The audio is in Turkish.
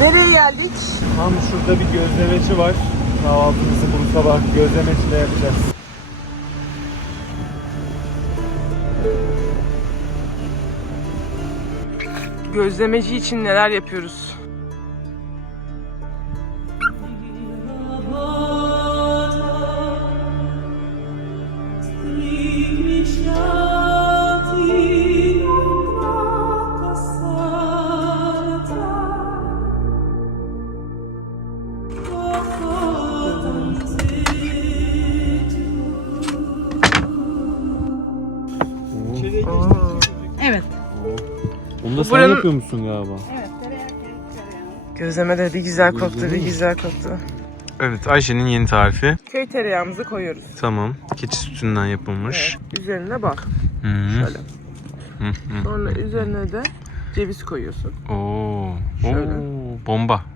Nereye geldik? Tam şurada bir gözlemeci var. Kahvaltımızı bu sabah gözlemeciyle yapacağız. Gözlemeci için neler yapıyoruz? Yeah. Evet. Bunu da sen Buranın... yapıyor musun galiba? Evet. Gözleme de bir güzel koptu, bir güzel koptu. Evet, Ayşe'nin yeni tarifi. Köy tereyağımızı koyuyoruz. Tamam. Keçi sütünden yapılmış. Evet, üzerine bak. Hı -hı. Şöyle. Hı -hı. Sonra üzerine de ceviz koyuyorsun. Oo. Şöyle. Oo, bomba.